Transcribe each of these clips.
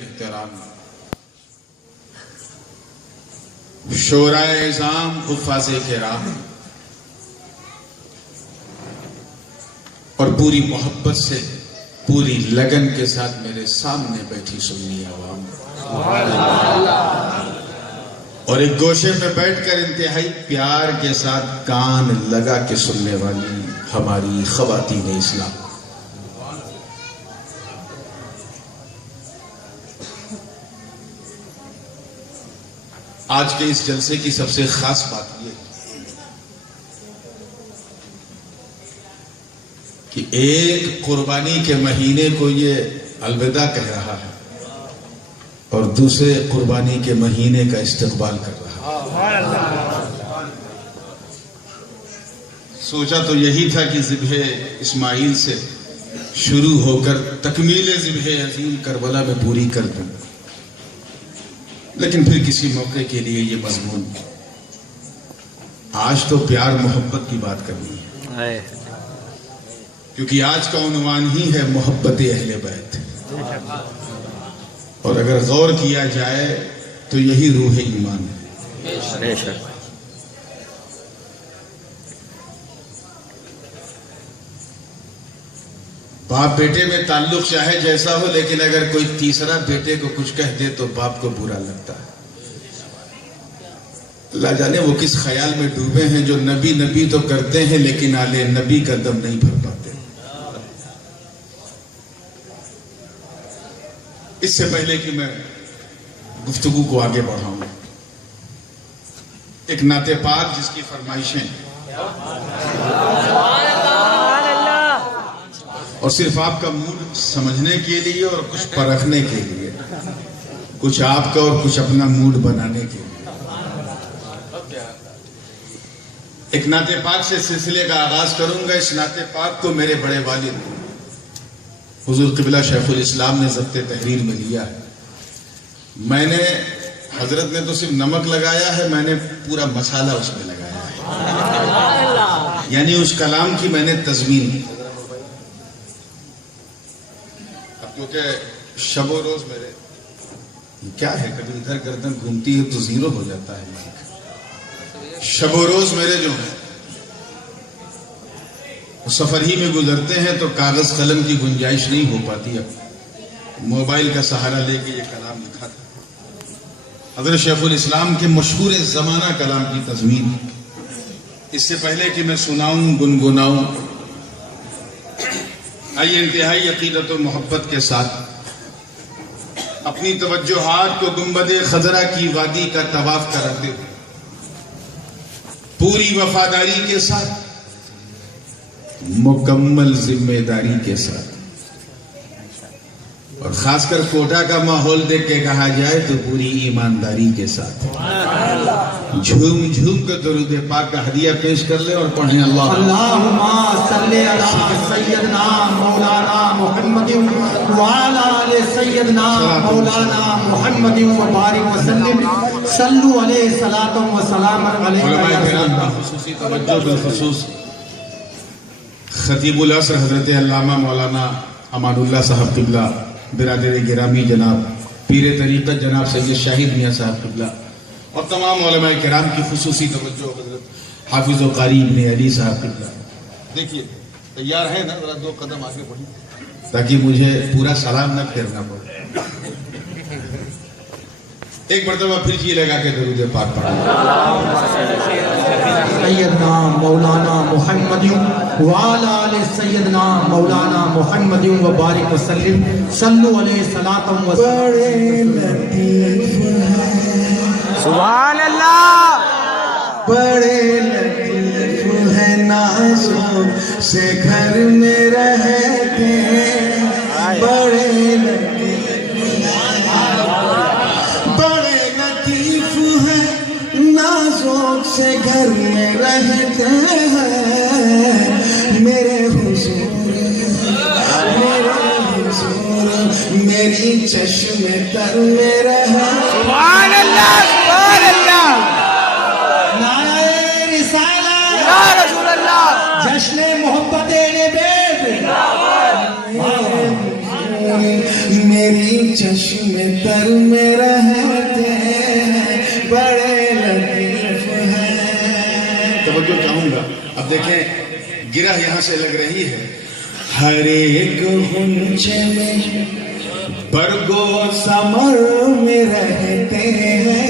احترام شورائے اعظام حفاظ کرام اور پوری محبت سے پوری لگن کے ساتھ میرے سامنے بیٹھی سنی عوام اور ایک گوشے پہ بیٹھ کر انتہائی پیار کے ساتھ کان لگا کے سننے والی ہماری خواتین اسلام. آج کے اس جلسے کی سب سے خاص بات یہ ہے کہ ایک قربانی کے مہینے کو یہ الوداع کہہ رہا ہے اور دوسرے قربانی کے مہینے کا استقبال کر رہا ہے. سوچا تو یہی تھا کہ ذبح اسماعیل سے شروع ہو کر تکمیل ذبح عظیم کربلا میں پوری کر دوں، لیکن پھر کسی موقع کے لیے یہ مضمون. آج تو پیار محبت کی بات کرنی ہے کیونکہ آج کا عنوان ہی ہے محبت اہل بیت، اور اگر غور کیا جائے تو یہی روح ایمان ہے. باپ بیٹے میں تعلق چاہے جیسا ہو، لیکن اگر کوئی تیسرا بیٹے کو کچھ کہہ دے تو باپ کو برا لگتا ہے. اللہ جانے وہ کس خیال میں ڈوبے ہیں جو نبی نبی تو کرتے ہیں لیکن آل نبی کا دم نہیں بھر پاتے. اس سے پہلے کہ میں گفتگو کو آگے بڑھاؤں، ایک نعت پاک جس کی فرمائشیں اور صرف آپ کا موڈ سمجھنے کے لیے اور کچھ پرکھنے کے لیے، کچھ آپ کا اور کچھ اپنا موڈ بنانے کے لیے، ایک نعت پاک سے سلسلے کا آغاز کروں گا. اس نعت پاک کو میرے بڑے والد حضور قبلہ شیخ الاسلام نے ضبط تحریر میں لیا ہے. میں نے حضرت نے تو صرف نمک لگایا ہے، میں نے پورا مسالہ اس میں لگایا ہے، یعنی اس کلام کی میں نے تضمین کی. کیونکہ شب و روز میرے کیا ہے، کبھی ادھر گردن گھومتی ہے تو زیرو ہو جاتا ہے. شب و روز میرے جو ہیں سفر ہی میں گزرتے ہیں تو کاغذ قلم کی گنجائش نہیں ہو پاتی. اب موبائل کا سہارا لے کے یہ کلام لکھا تھا حضرت شیخ الاسلام کے مشہور زمانہ کلام کی تضمین. اس سے پہلے کہ میں سناؤں گنگناؤں، آئیے انتہائی عقیدت و محبت کے ساتھ اپنی توجہات کو گنبد خضرا کی وادی کا طواف کراتے ہوئے پوری وفاداری کے ساتھ، مکمل ذمہ داری کے ساتھ، اور خاص کر کوٹا کا ماحول دیکھ کے کہا جائے تو پوری ایمانداری کے ساتھ جھوم جھوم کر درود پاک کا ہدیہ پیش کر لے اور پڑھیں اللہم صلی علی سیدنا مولانا محمد وعلی آل سیدنا مولانا محمد وبارک وسلم صلو علیہ صلاۃ و سلام علیہ. علماء کرام کا خصوصی توجہ، بالخصوص خطیب العصر حضرت علامہ مولانا امان اللہ صاحب قبلہ، برادر گرامی جناب پیر طریقت جناب سید شاہد میاں صاحب قبلہ، اور تمام علماء کرام کی خصوصی توجہ حضرت حافظ و قاری ابن علی صاحب قبلہ. دیکھیے تیار ہے نا، ذرا دو قدم آگے بڑھیں تاکہ مجھے پورا سلام نہ پھیرنا پڑے. ایک مرتبہ پھر جی لگا کے درود پاک پڑھیں. سیدنا مولانا محمد وعلی آل سیدنا مولانا محمد وبارک وسلم صلو علیہ صلاۃ و سلام. سبحان اللہ. بڑے لطیف ہے نازوں سے گھر میں رہتے، بڑے لطیف ہے نازوں سے گھر میں رہتے ہیں. میرے حضور میری چشم تر میں رہے. سبحان اللہ. سبحان اللہ. نعرہ رسالت یا رسول اللہ. جشن محبت اہل بیت. میری چشم تر میں رہتے ہیں بڑے لطیف ہیں. توجہ چاہوں گا. اب دیکھیں گرہ یہاں سے لگ رہی ہے. ہر ایک غنچے میں برگو ثمر میں رہتے ہیں.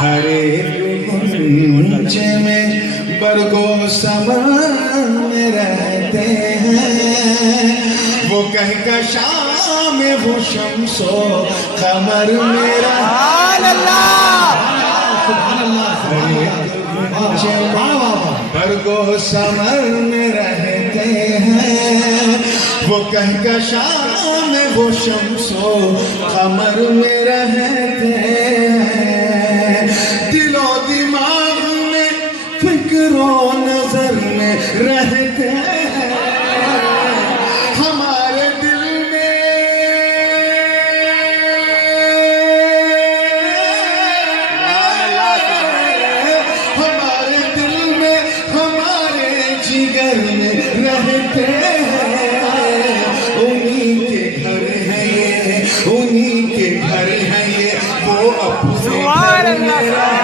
ہر ایک غنچے میں برگو ثمر میں رہتے ہیں. وہ کہکشاں میں وہ شمس و قمر میرا سبحان اللہ برگو ثمر میں رہتے ہیں. وہ کہکشاں میں وہ شمس و قمر میں رہتے ہیں. دل و دماغ میں فکر و نظر میں رہتے ہیں. ہمارے دل میں ہمارے دل میں ہمارے جگر میں رہتے ہیں. انہی کے گھر ہیں یہ انہی کے گھر ہیں یہ وہ اپنے سبحان گھر میں اللہ.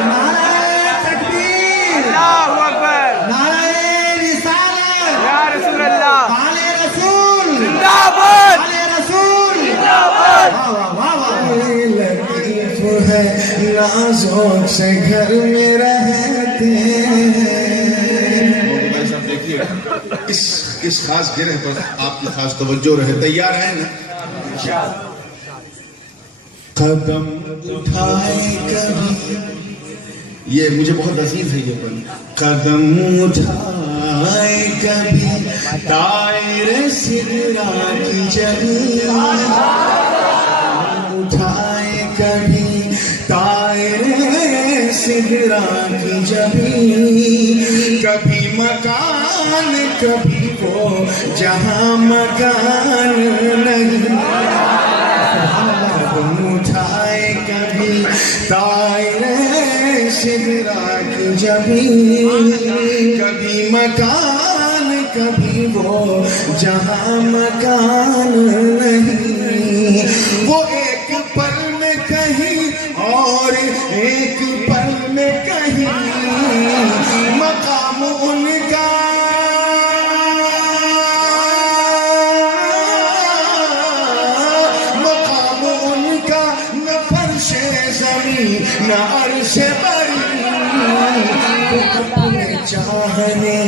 نعرہ تکبیر، اللہ اکبر. نعرہ رسالت، یا رسول اللہ آل رسول، زندہ باد آل رسول. زندہ باد. واہ واہ واہ واہ. لطیف ہے نازوں سے گھر میں رہتے ہیں. بھائی صاحب دیکھیے اس خاص گرہ پر آپ کی خاص توجہ رہے. تیار ہیں نا؟ قدم اٹھائے کبھی، یہ مجھے بہت عزیز ہے یہ بن. قدم اٹھائے کبھی دائرے سدرا کی جبین. اٹھائے کبھی دائرے سدرا کی جبین. کبھی مکان کبھی وہ جہاں مکان نہیں. قدم اٹھائے کبھی دائرے سدرا کی جبین. کبھی مکان کبھی وہ جہاں مکان نہیں. وہ ایک پل میں کہیں اور ایک پل میں کہیں مقام ان کا نہ فرش زمین نہ عرش بری. وہ اپنے چاہنے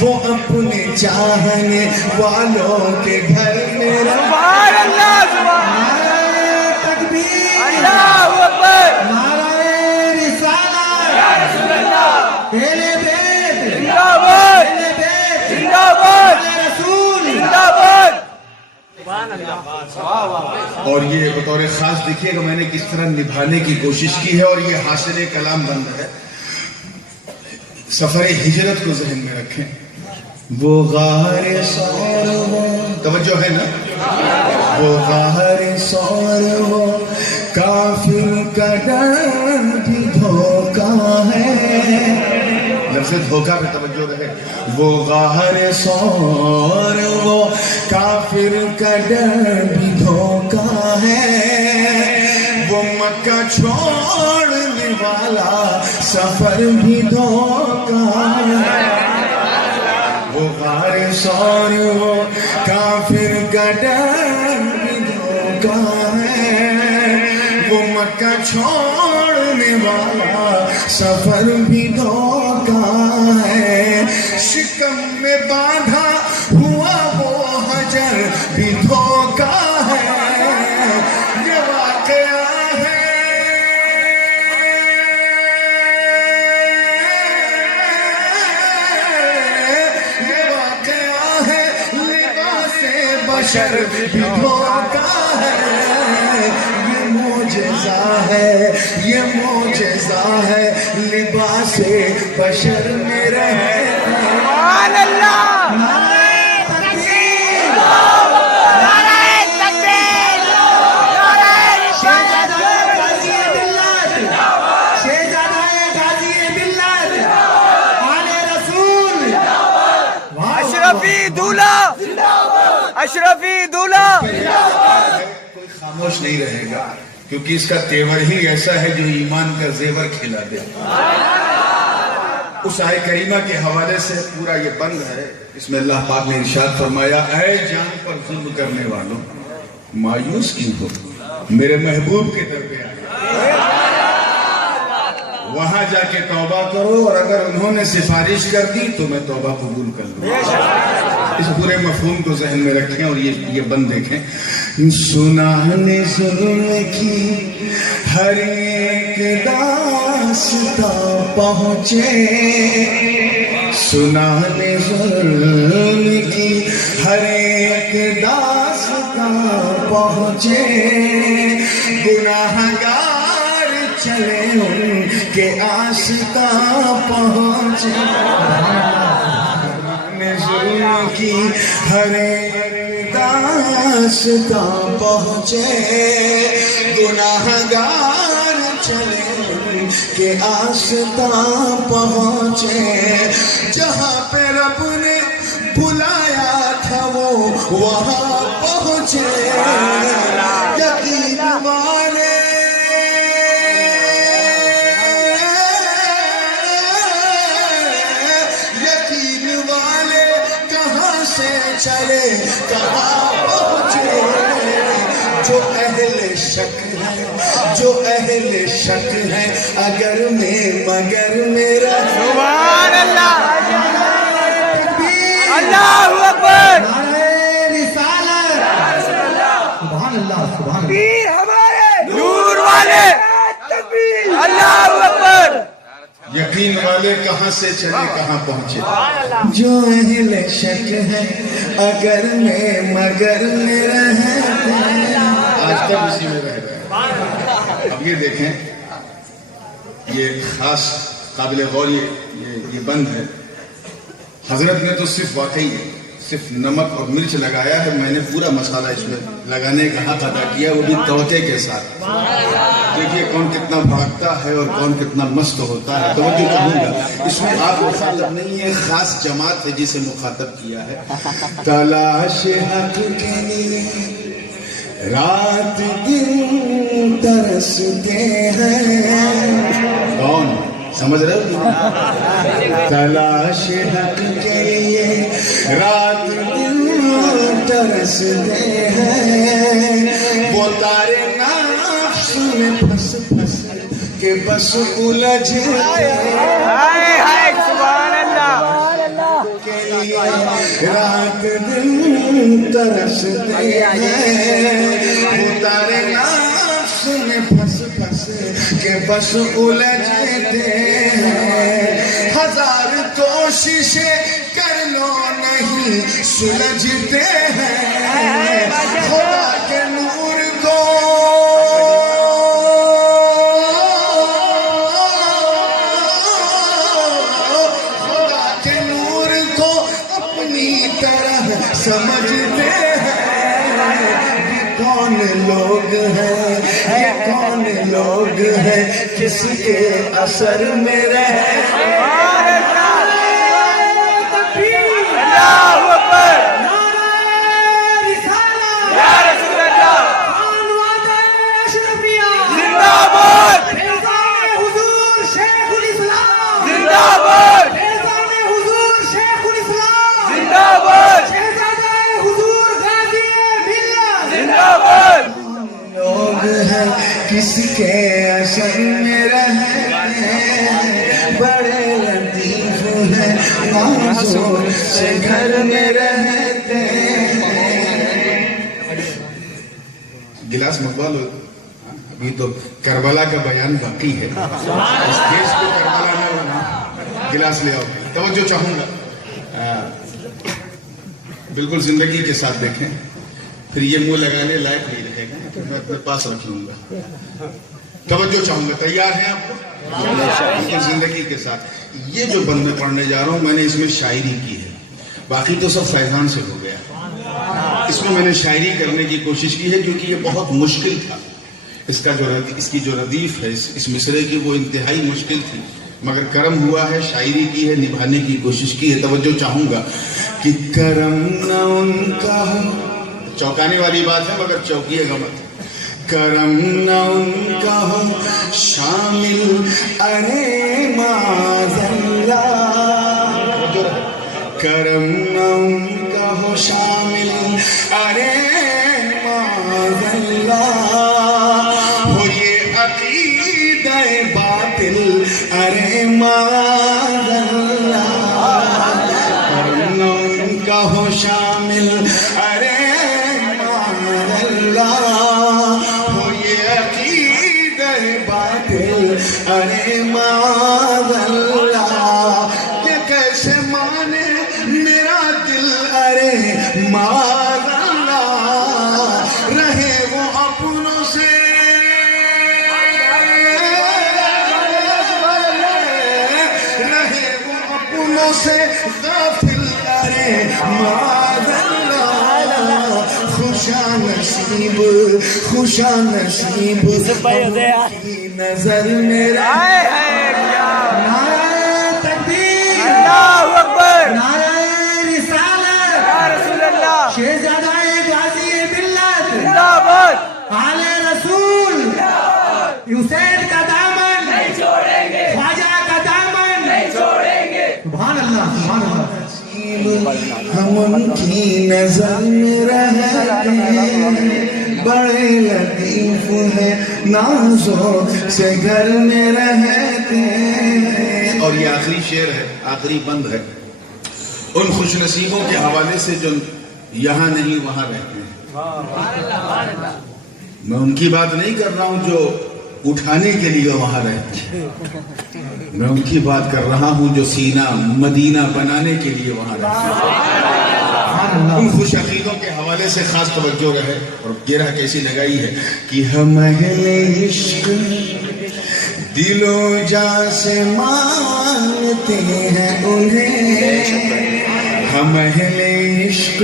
وہ اپنے چاہنے والوں کے گھر میں سبحان اللہ. سبحان نعرہ تکبیر، اللہ اکبر. نعرہ رسالت، یا رسول اللہ اہل بیت، زندہ باد اہل بیت، زندہ باد آل رسول. زندہ باد. اور یہ بطور خاص دیکھیے کہ میں نے کس طرح نبھانے کی کوشش کی ہے. اور یہ حاصل کلام بند ہے. سفر ہجرت کو ذہن میں رکھیں. وہ غار سور ہو، توجہ ہے نا؟ وہ غار سور ہو کافر کا ڈر بھی دھوکا ہے. لفظ دھوکا پہ توجہ رہے. وہ غار سور وہ کافر کا ڈر بھی دھوکا ہے. وہ مکہ چھوڑنے والا سفر بھی دھوکا ہے. وہ غار سور وہ کافر کا ڈر بھی دھوکا ہے. وہ مکہ چھوڑنے والا سفر بھی دھوکا ہے. شکم میں باندھا ہوا وہ حجر بھی دھوکا ہے. یہ واقعہ ہے یہ واقعہ ہے لباس بشر بھی دھوکا ہے. یہ معجزہ ہے یہ معجزہ ہے لباس بشر میں رہے. سبحان اللہ. نعرہ تکبیر، نعرہ تکبیر. نعرہ رسالت. غازی ملت، شہزادہ غازی ملت، آل رسول. اشرفی دولہ اشرفی دولہ خاموش نہیں رہے گا، کیونکہ اس کا تیور ہی ایسا ہے جو ایمان کا زیور کھلا دے۔ اس آیت کریمہ کے حوالے سے پورا یہ بند ہے، اس میں اللہ پاک نے ارشاد فرمایا، اے جان پر ظلم کرنے والوں مایوس کیوں ہو، میرے محبوب کے در پہ آئے، وہاں جا کے توبہ کرو، اور اگر انہوں نے سفارش کر دی تو میں توبہ قبول کر لوں۔ اس پورے مفہوم کو ذہن میں رکھیں اور یہ بند دیکھیں۔ سنا نے ظلم کی ہر ایک داستاں پہنچے، سنا نے ظلم کی ہر ایک داستاں پہنچے، گناہگار چلے ان کے آستاں پہنچے، ظلم کی ہر ایک داستاں پہنچے، گناہگار چلے ان کے آستاں پہنچے، جہاں پہ رب نے بلایا تھا وہ وہاں پہنچے، یقین والے چلے کہاں پہنچے، جو اہل شک ہے، جو اہل شک ہے، اگر میں مگر میرا سبحان اللہ، اللہ اکبر، نعرہ رسالت، سبحان اللہ سبحان اللہ، پیر ہمارے نور والے، اللہ اکبر، یقین والے کہاں سے چلے کہاں پہنچے، جو اہل شک ہے اگر میں مگر میں رہتے ہیں، آج تک اسی میں رہ رہے ہیں۔ اب یہ دیکھیں، یہ خاص قابل غور یہ بند ہے، حضرت نے تو صرف واقعی صرف نمک اور مرچ لگایا ہے، میں نے پورا مسالہ اس میں لگانے کا حق ادا کیا، وہ بھی توقع کے ساتھ۔ دیکھیے کون کتنا بھڑکتا ہے اور کون کتنا مست ہوتا ہے۔ توجہ کروں گا، اس میں آپ مخاطب نہیں ہے، خاص جماعت ہے جسے مخاطب کیا ہے۔ تلاش حق کے لیے رات دن ترستے ہیں، کون سمجھ رہے ہو؟ تلاش حق کے لیے رات دن ترستے ہیں، وہ تارے نفس میں پھنس پھنس کے بس الجھتے ہیں، سبحان اللہ، کے لیے رات دن ترستے ہیں، وہ تارے نفس میں پھنس پھنس کے بس الجھتے ہیں، ہزار کوششیں کر لو نہیں سلجھتے ہیں، خدا کے نور کو خدا کے نور کو اپنی طرح سمجھتے ہیں، یہ کون لوگ ہیں، یہ کون لوگ ہیں، کس کے اثر میں رہتے ہیں، اللہ اکبر، یا رسول اللہ، زندہ باد، زندہ باد، زندہ باد، زندہ باد، لوگ ہیں کس کے اثر میں رہتے ہیں، بڑے لطیف ہیں معصوم سے گھر میں رہتے ہیں۔ گلاس مقبول ہو، ابھی تو کربلا کا بیان باقی ہے، اس دیش کو کربلا میں بنا، گلاس لے آؤ، توجہ چاہوں گا، بالکل زندگی کے ساتھ دیکھیں، پھر یہ منہ لگانے لائق نہیں رہے گا تو میں اپنے پاس رکھ لوں گا، توجہ چاہوں گا، تیار ہیں آپ کو؟ بالکل زندگی کے ساتھ۔ یہ جو بند میں پڑھنے جا رہا ہوں میں نے اس میں شاعری کی ہے، باقی تو سب فیضان سے ہو گیا، اس میں نے شاعری کرنے کی کوشش کی ہے کیونکہ یہ بہت مشکل تھا، اس کی جو ردیف ہے اس مصرے کی وہ انتہائی مشکل تھی، مگر کرم ہوا ہے، شاعری کی ہے، نبھانے کی کوشش کی ہے۔ توجہ چاہوں گا کہ کرم نہ ان کا ہو، چوکانے والی بات ہے مگر چوکیے گا مت، کرم نہ ان کا ہو شامل ارے معاذ اللہ، کرم نہ ان کا ہو شامل ارے معاذ اللہ، ہو یہ عقیدہ باطل ارے معاذ اللہ، کرم نہ ان کا ہو شامل ارے معاذ اللہ، ہو یہ عقیدہ باطل ارے معاذ اللہ، کہ کیسے مانے میرا دل ارے معاذ اللہ، رہے وہ اپنوں سے رہے وہ اپنوں سے غافل ارے معاذ اللہ، خوشا نصیب خوشا نصیب کی نظر میرا نعرہ تکبیر، اللہ اکبر، نعرہ رسالت، یا رسول اللہ، شہزادہ غازی ملت، زندہ باد، آل رسول، حسین کا دامن نہیں چھوڑیں گے، خواجہ کا دامن نہیں چھوڑیں گے، سبحان اللہ سبحان اللہ، ہم ان کی نظر میں رہتے ہیں، بڑے لطیف ہیں نازوں سے گھر میں رہتے ہیں۔ اور یہ آخری شعر ہے، آخری بند ہے ان خوش نصیبوں کے حوالے سے جو یہاں نہیں وہاں رہتے ہیں۔ میں ان کی بات نہیں کر رہا ہوں جو اٹھانے کے لیے وہاں رہتے ہیں، میں ان کی بات کر رہا ہوں جو سینہ مدینہ بنانے کے لیے وہاں رہتے ہیں۔ ان خوش عقیدوں کے حوالے سے خاص توجہ رہے، اور گرہ کیسی لگائی ہے کہ ہم اہل عشق دل و جان سے مانتے ہیں انہیں، ہم اہل عشق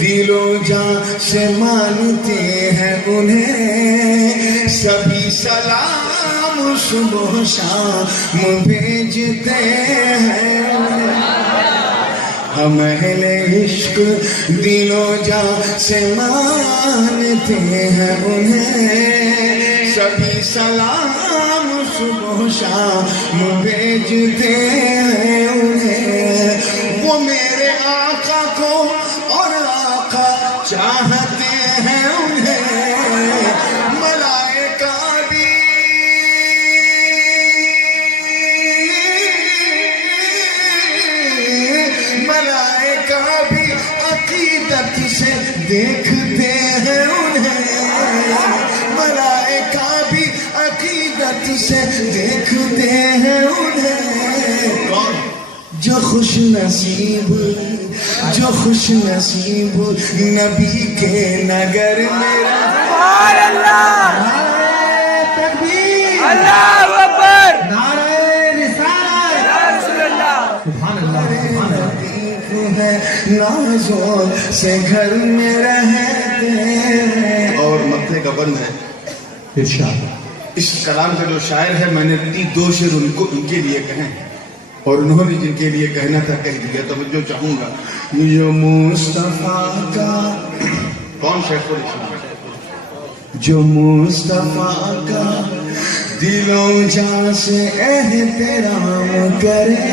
دل و جان سے مانتے ہیں انہیں، سبھی سلام صبح شام بھیجتے ہیں، ہم اہل عشق دل و جان سے مانتے ہیں انہیں، سبھی سلام صبح شام بھیجتے ہیں انہیں، وہ میرے آقا کو اور آقا چاہتے ہیں انہیں، ملائکہ بھی ملائکہ بھی عقیدت سے دیکھتے ہیں انہیں، ملائکہ بھی عقیدت سے دیکھتے ہیں انہیں، جو خوش نصیب جو خوش نصیب نبی کے نگر میں سبحان اللہ، نعرہ تکبیر، اللہ اکبر، نعرہ رسالت، یا رسول اللہ، سبحان اللہ سبحان اللہ، ہے نازوں سے گھر میں رہتے ہیں۔ اور مکے کا بند ہے ارشاد، اس کلام کا جو شاعر ہے، میں نے دو شعر ان کے لیے کہے ہیں، اور انہوں نے جن کے لیے کہنا تھا کہہ دیا، تو میں جو چاہوں گا جو مصطفیٰ کا کون شیخ الاسلام جو مصطفیٰ کا دل و جان سے احترام کرے،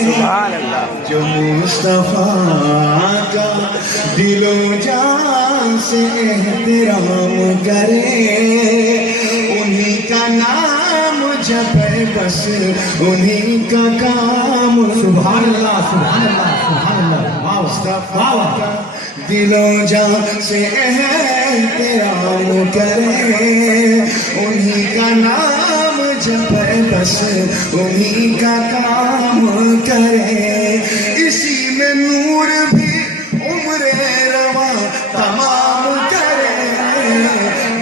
سبحان اللہ، جو مصطفیٰ کا دل و جان سے احترام کرے، انہی کا نام جپے بس انہی کا کام، سبحان اللہ سبحان اللہ سبحان اللہ، واہ مصطفیٰ کا دل و جان سے احترام کرے، انہی کا نام جپے بس انہی کا کام کرے، اسی میں نور بھی عمر رواں تمام کرے،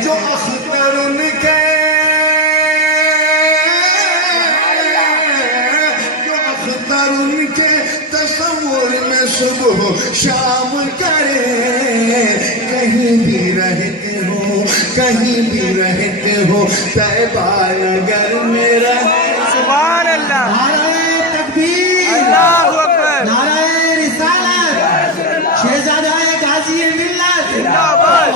جو اختر ان کے تصور میں صبح شام کرے، کہیں بھی رہتے ہو کہیں بھی رہتے ہو طیبہ نگر میں رہے، سبحان اللہ، نعرہ تکبیر، اللہ اکبر، نعرہ رسالت، شہزادہ غازی ملت، زندہ باد،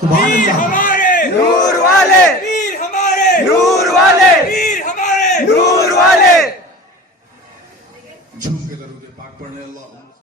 سبحان اللہ، ہمارے نور والے پیر ہمارے نور والے پیر ہمارے نور والے جھوم کے درود پاک پڑھنے اللہ